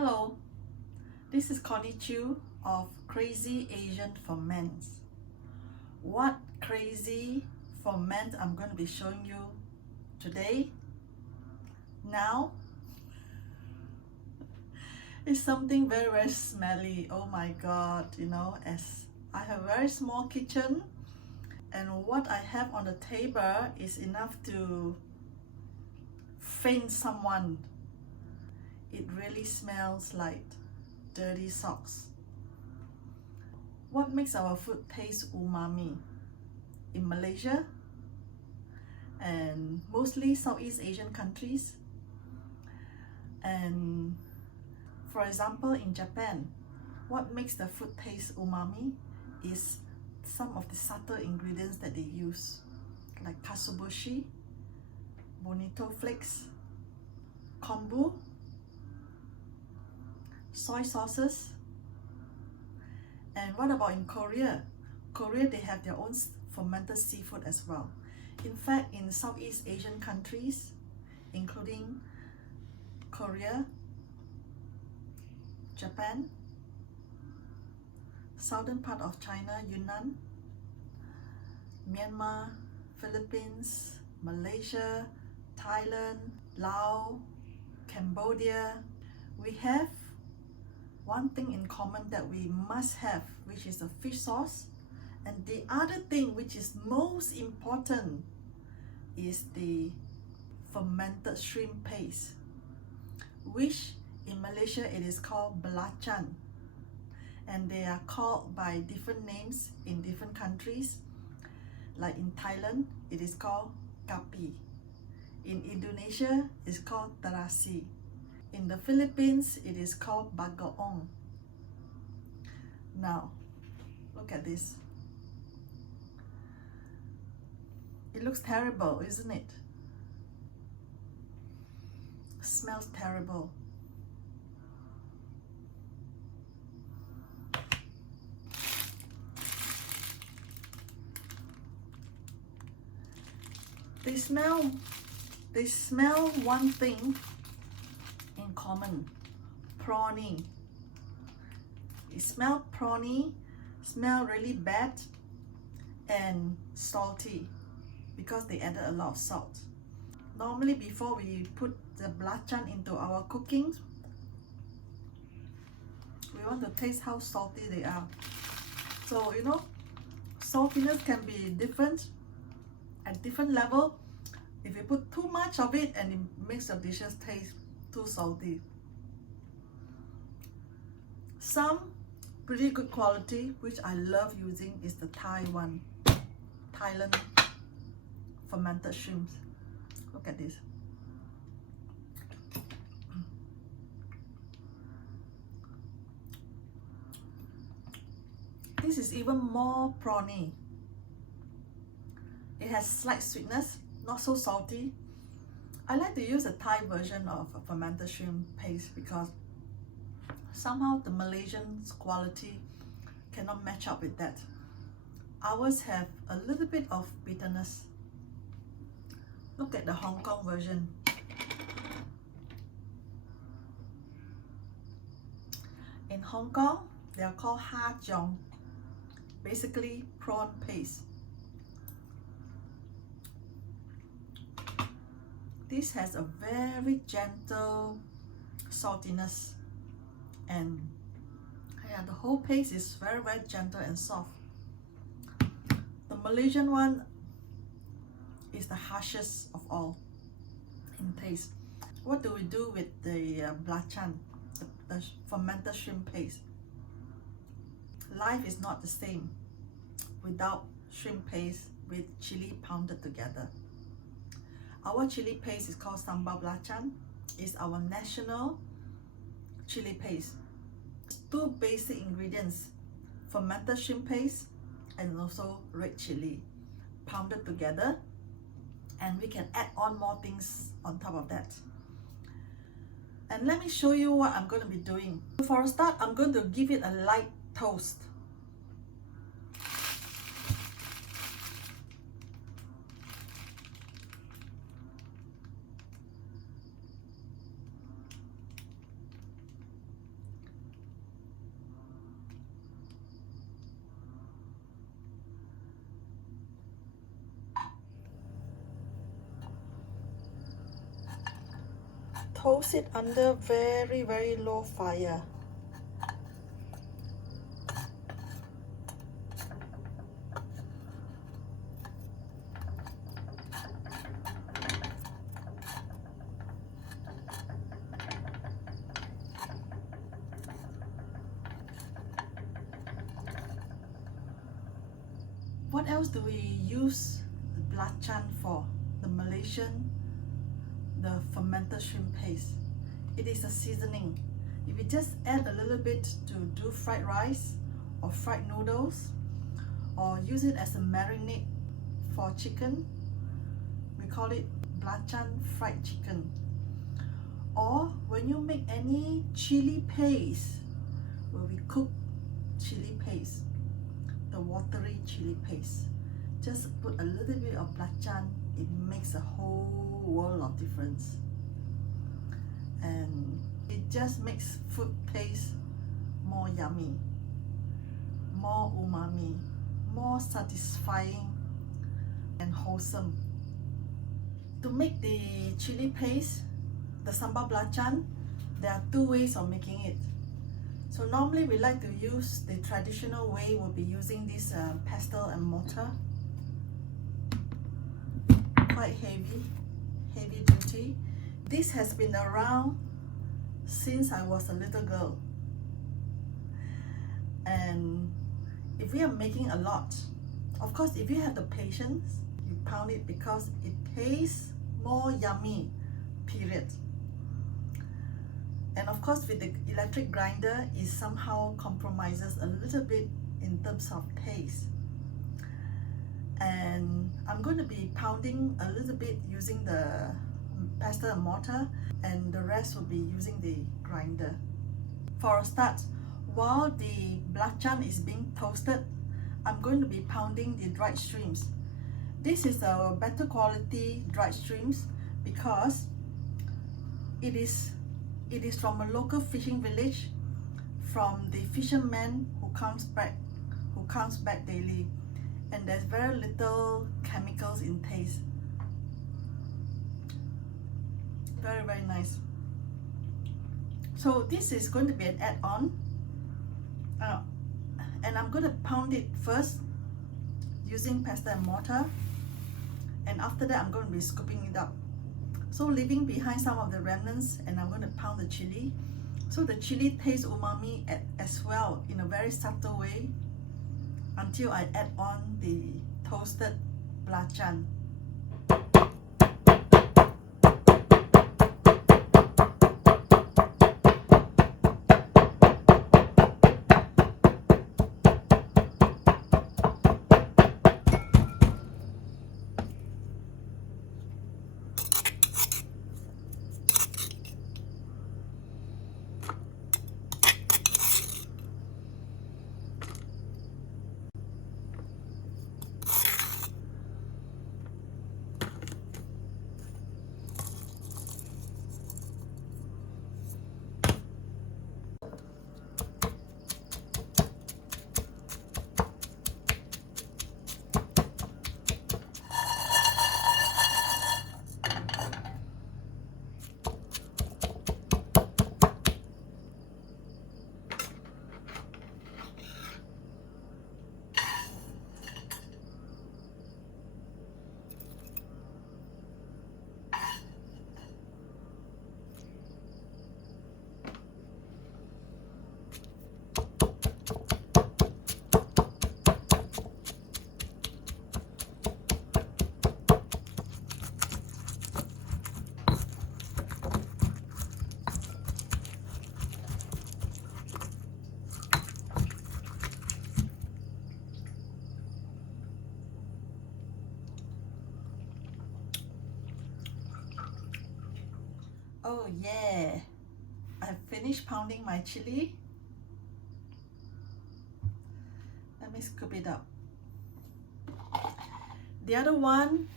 Hello, this is Connie Chu of Crazy Asian Ferments. What crazy ferment I'm going to be showing you today, now, is something very smelly. Oh my god, as I have a very small kitchen and what I have on the table is enough to faint someone. It really smells like dirty socks. What makes our food taste umami? In Malaysia and mostly Southeast Asian countries, and for example in Japan, what makes the food taste umami is some of the subtle ingredients that they use, like katsuobushi, bonito flakes, kombu, soy sauces. And what about in Korea? Korea, they have their own fermented seafood as well. In fact, in Southeast Asian countries, including Korea, Japan, southern part of China, Yunnan, Myanmar, Philippines, Malaysia, Thailand, Laos, Cambodia, we have one thing in common that we must have, which is the fish sauce. And the other thing which is most important is the fermented shrimp paste, which in Malaysia it is called Belachan, and they are called by different names in different countries. Like in Thailand it is called kapi, in Indonesia it's called terasi, in the Philippines it is called bagoong. Now look at this. It looks terrible, isn't it? Smells terrible. They smell one thing in common: prawny. It smell prawny, smell really bad and salty because they added a lot of salt. Normally before we put the belachan into our cooking, we want to taste how salty they are. So saltiness can be different at different level. If you put too much of it, and it makes the dishes taste too salty. Some pretty good quality which I love using is the Thailand fermented shrimps. Look at this. This is even more prawny. It has slight sweetness, not so salty. I like to use a Thai version of a fermented shrimp paste because somehow the Malaysian's quality cannot match up with that. Ours have a little bit of bitterness. Look at the Hong Kong version. In Hong Kong, they are called ha jiong, basically prawn paste. This has a very gentle saltiness, and yeah, the whole paste is very gentle and soft. The Malaysian one is the harshest of all in taste. What do we do with the belachan, the fermented shrimp paste? Life is not the same without shrimp paste with chili pounded together. Our chili paste is called Sambal Belachan. It's our national chili paste. Two basic ingredients: fermented shrimp paste and also red chili pounded together, and we can add on more things on top of that. And let me show you what I'm going to be doing. For a start, I'm going to give it a light toast. toast it under very, very low fire. What else do we use the Belachan for? The Malaysian, the fermented shrimp paste. It is a seasoning. If you just add a little bit to do fried rice or fried noodles, or use it as a marinade for chicken, we call it Belachan fried chicken. Or when you make any chili paste, where we cook chili paste, the watery chili paste, just put a little bit of Belachan. It makes a whole world of difference, and it just makes food taste more yummy, more umami, more satisfying and wholesome. To make the chili paste, the Sambal Belachan, there are two ways of making it. So normally we like to use the traditional way. We'll be using this pestle and mortar, quite heavy duty. This has been around since I was a little girl, and if we are making a lot, of course if you have the patience, you pound it because it tastes more yummy, period. And of course with the electric grinder, it somehow compromises a little bit in terms of taste. And I'm going to be pounding a little bit using the pestle and mortar, and the rest will be using the grinder. For a start, while the Belachan is being toasted, I'm going to be pounding the dried shrimps. This is a better quality dried shrimps because it is from a local fishing village, from the fisherman who comes back daily, and there's very little chemicals in taste. Very, very nice. So this is going to be an add-on, and I'm going to pound it first using pestle and mortar, and after that I'm going to be scooping it up, so leaving behind some of the remnants, and I'm going to pound the chili, so the chili tastes umami as well in a very subtle way, until I add on the toasted Belachan. Oh yeah, I finished pounding my chili. Let me scoop it up. The other one,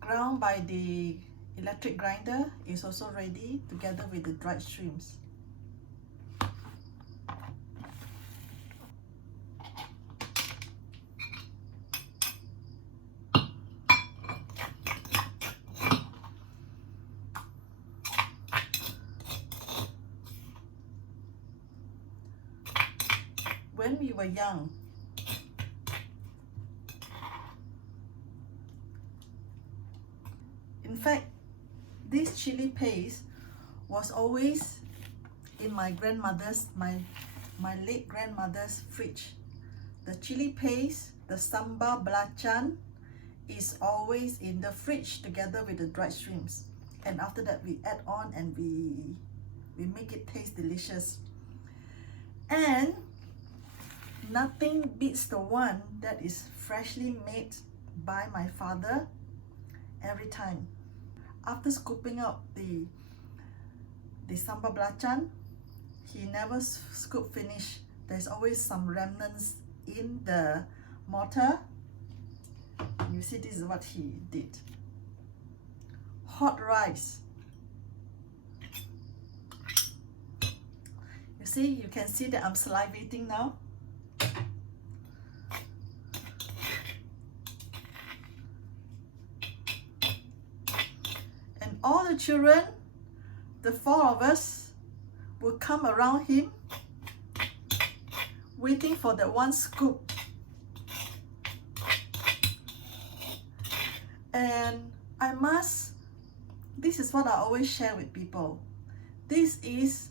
ground by the electric grinder, is also ready together with the dried shrimps. when we were young, in fact, this chili paste was always in my grandmother's, my late grandmother's fridge. The chili paste, the Sambal Belachan, is always in the fridge together with the dried shrimps. And after that, we add on and we make it taste delicious. And nothing beats the one that is freshly made by my father every time. After scooping out the Sambal Belachan, he never scoop finish. There's always some remnants in the mortar. You see, this is what he did. Hot rice. You see, you can see that I'm salivating now. And all the children, the 4 of us, will come around him, waiting for that one scoop. And this is what I always share with people. This is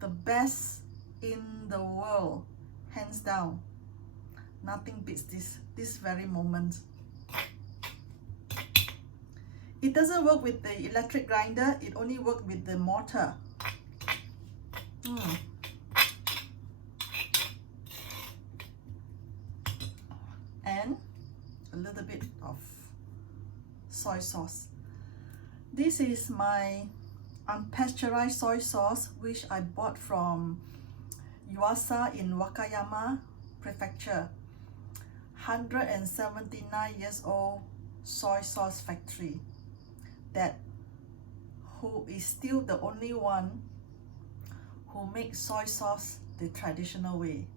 the best in the world, hands down. Nothing beats this very moment. It doesn't work with the electric grinder, it only works with the mortar. And a little bit of soy sauce. This is my unpasteurized soy sauce, which I bought from Yuasa in Wakayama Prefecture. 179 years old soy sauce factory who is still the only one who makes soy sauce the traditional way.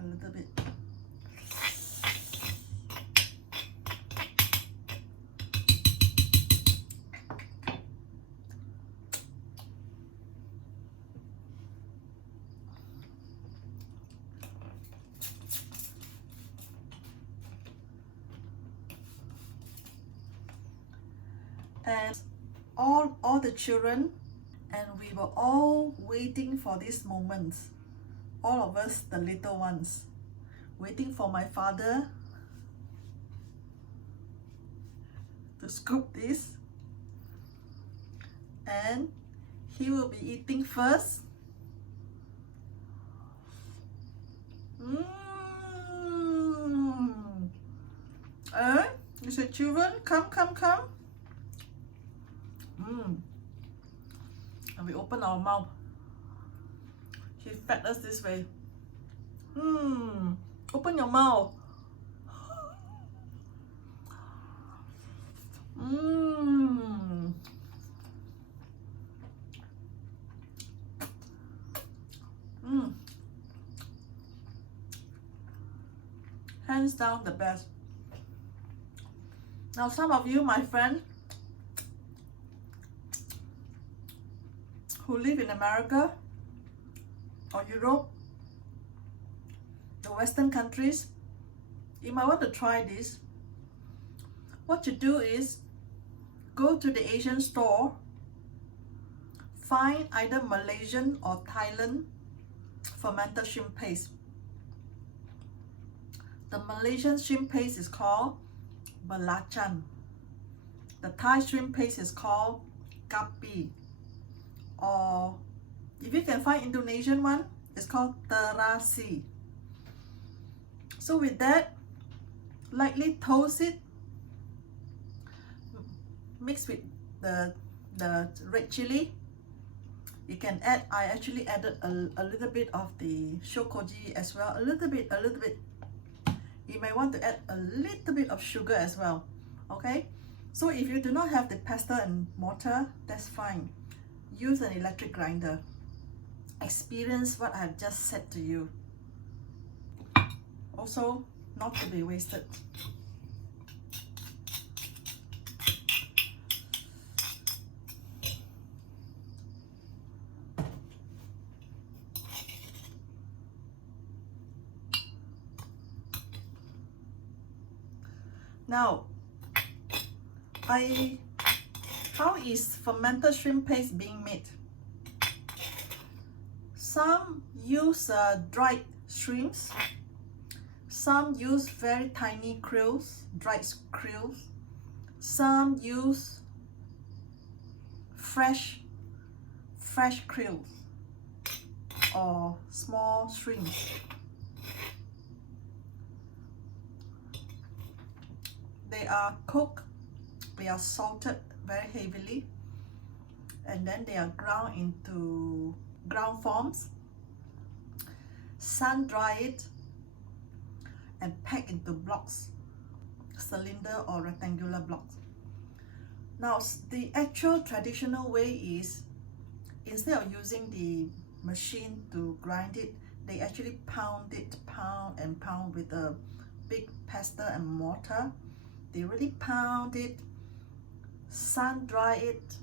A little bit. And all the children, and we were all waiting for this moment. All of us, the little ones, waiting for my father to scoop this, and he will be eating first. And he said, children, come. And we open our mouth. He fed us this way. Open your mouth. Hands down the best. Now some of you, my friend, who live in America or Europe, the Western countries, you might want to try this. What you do is go to the Asian store, find either Malaysian or Thailand fermented shrimp paste. The Malaysian shrimp paste is called Belachan. The Thai shrimp paste is called Kapi. Or if you can find Indonesian one, it's called terasi. So with that, lightly toast it, mix with the red chili. You can add, I actually added a little bit of the shokoji as well, a little bit. You may want to add a little bit of sugar as well, okay? So if you do not have the pestle and mortar, that's fine. Use an electric grinder. Experience what I've just said to you. Also, not to be wasted. Now, how is fermented shrimp paste being made? Some use dried shrimps. Some use very tiny krills, dried krills. Some use fresh krills or small shrimps. They are cooked, they are salted very heavily, and then they are ground into ground forms, sun dried, and packed into blocks, cylinder or rectangular blocks. Now, the actual traditional way is, instead of using the machine to grind it, they actually pound with a big pestle and mortar. They really pound it, sun dry it,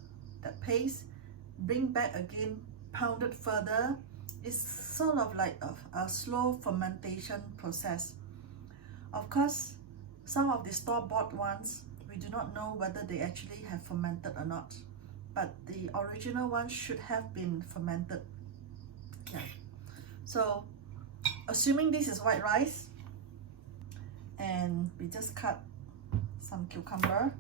the paste, bring back again, pound it further. It's sort of like a slow fermentation process. Of course, some of the store-bought ones, we do not know whether they actually have fermented or not, but the original one should have been fermented. Yeah. So, assuming this is white rice, and we just cut some cucumber.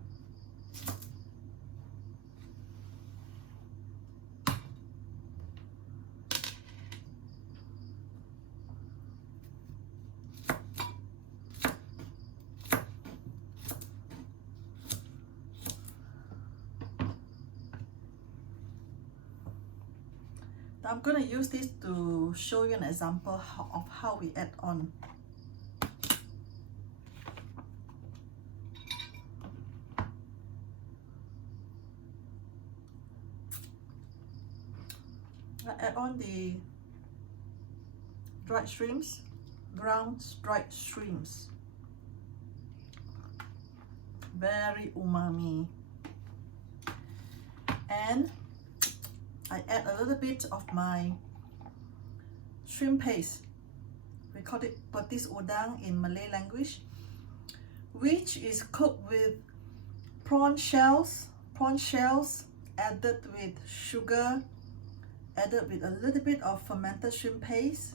I'm going to use this to show you an example of how we add on. I add on the dried shrimps, ground dried shrimps. Very umami. And I add a little bit of my shrimp paste. We call it petis udang in Malay language, which is cooked with prawn shells added with sugar, added with a little bit of fermented shrimp paste,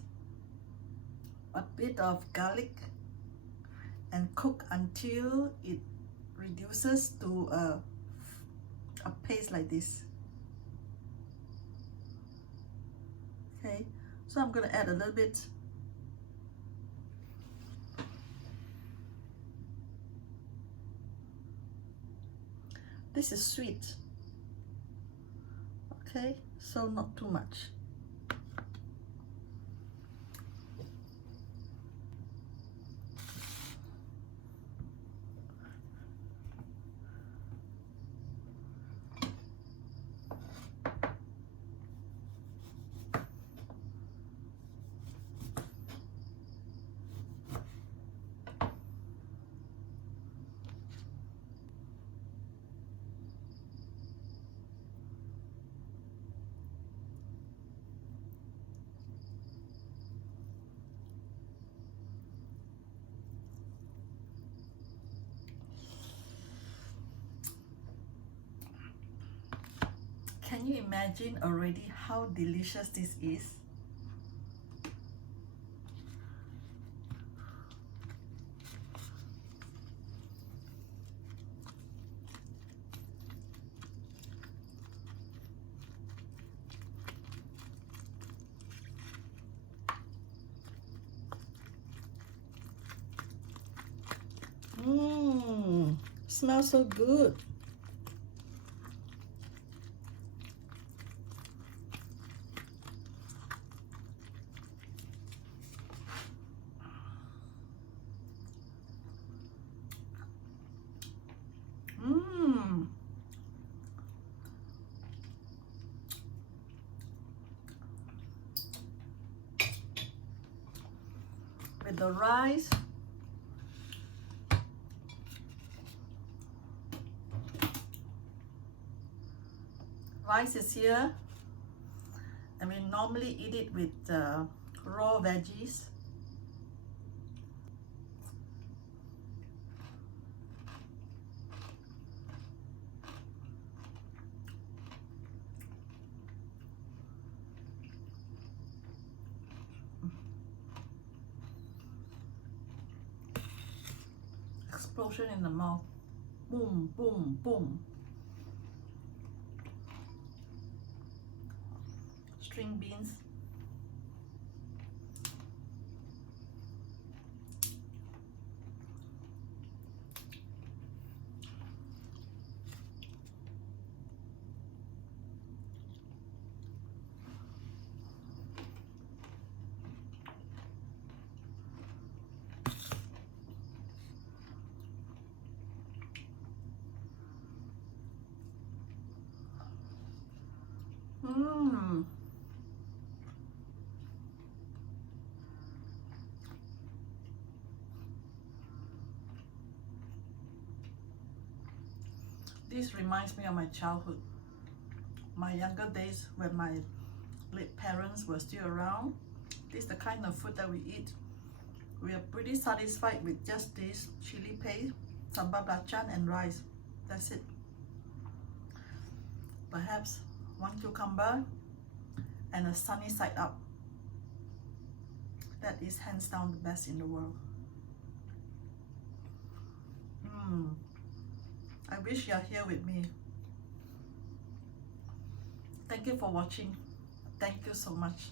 a bit of garlic, and cook until it reduces to a paste like this. Okay, so I'm going to add a little bit. This is sweet. Okay, so not too much. Can you imagine already how delicious this is? Smells so good. With the rice, rice is here, and we normally eat it with raw veggies. explosion in the mouth. Boom, boom, boom. String beans. Mmm. This reminds me of my childhood, my younger days when my late parents were still around. This is the kind of food that we eat. We are pretty satisfied with just this chili paste, sambal belacan and rice. That's it. Perhaps one cucumber and a sunny side up. That is hands down the best in the world. I wish you are here with me. Thank you for watching. Thank you so much.